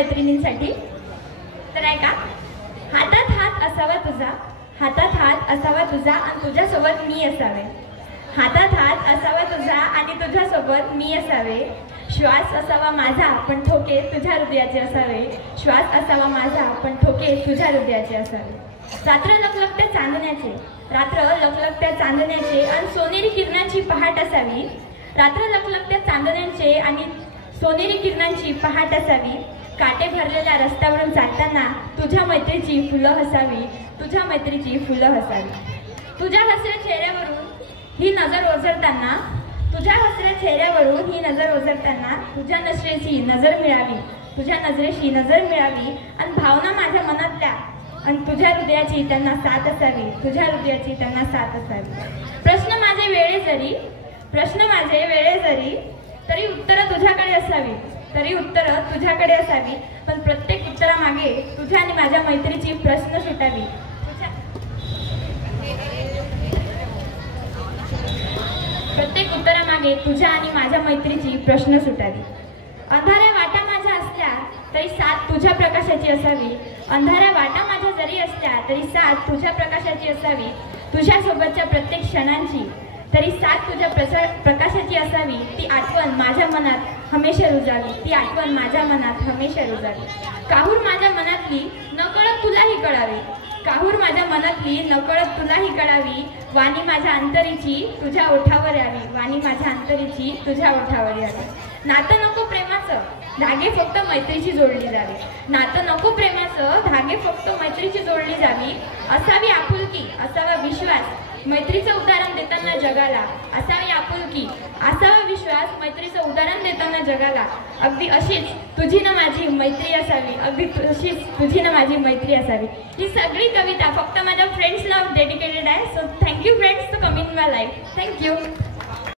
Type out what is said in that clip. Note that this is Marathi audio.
मैत्रिणींसाठी। तर ऐका, हातात हात असावा तुझा, हातात हात असावा तुझा आणि तुझ्यासोबत मी असावे, हातात हात असावा तुझा आणि तुझ्यासोबत मी असावे, श्वास असावा माझा पण ठोके तुझ्या हृदयाचे असावे, श्वास असावा माझा पण ठोके तुझ्या हृदयाचे असावे। रात्र लखलखत्या चांदण्याचे, रात्र लखलखत्या चांदण्याचे आणि सोनेरी किरणांची पहाट असावी, रात्र लखलखत्या चांदण्याचे आणि सोनेरी किरणांची पहाट असावी, काटे भरलेल्या रस्त्यावरून चालताना तुझ्या मैत्रीची फुलं हसावी, तुझ्या मैत्रीची फुलं हसावी। तुझ्या हसऱ्या चेहऱ्यावरून ही नजर ओझरताना, तुझ्या हसऱ्या चेहऱ्यावरून ही नजर ओझरताना तुझ्या नजरेची नजर मिळावी, तुझ्या नजरेशी नजर मिळावी आणि भावना माझ्या मनातल्या आणि तुझ्या हृदयाची त्यांना साथ असावी, तुझ्या हृदयाची त्यांना साथ असावी। प्रश्न माझे वेळे जरी, प्रश्न माझे वेळे जरी, तरी उत्तरं तुझ्याकडे असावी, तरी उत्तरं तुझ्याकडे असावी, पण प्रत्येक उत्तरामागे तुझ्या आणि माझ्या मैत्रीची प्रश्न सुटावी, प्रत्येक उत्तरामागे तुझ्या आणि माझ्या मैत्रीची प्रश्न सुटावी। अंधाऱ्या वाटा माझ्या असल्या तरी साथ तुझ्या प्रकाशाची असावी, अंधाऱ्या वाटा माझ्या जरी असल्या तरी साथ तुझ्या प्रकाशाची असावी, तुझ्यासोबतच्या प्रत्येक क्षणांची तरी साथ तुझ्या प्रकाशाची असावी। ती आठवण माझ्या मनात हमेशा रुजावी, ती आठवण माझ्या मनात हमेशा रुजावी। काहूर माझ्या मनातली नकळत तुलाही कळावी, काहूर माझ्या मनातली नकळत तुलाही कळावी, वाणी माझ्या अंतरीची तुझ्या ओठावर यावी, वाणी माझ्या अंतरीची तुझ्या ओठावर यावी। नातं नको प्रेमाचं, धागे फक्त मैत्रीची जोडली जावी, नातं नको प्रेमाचं, धागे फक्त मैत्रीची जोडली जावी। असावी आपुलकी, असावा विश्वास, मैत्रीचं उदाहरण देताना जगाला, असावी आपुलकी, असावा विश्वास, मैत्रीचं उदाहरण देताना जगाला। अगदी अशीच तुझी न माझी मैत्री असावी, अगदी अशीच तुझी न माझी मैत्री असावी। ही सगळी कविता फक्त माझ्या फ्रेंड्सला डेडिकेटेड आहे। So thank you friends to come in my life. Thank you.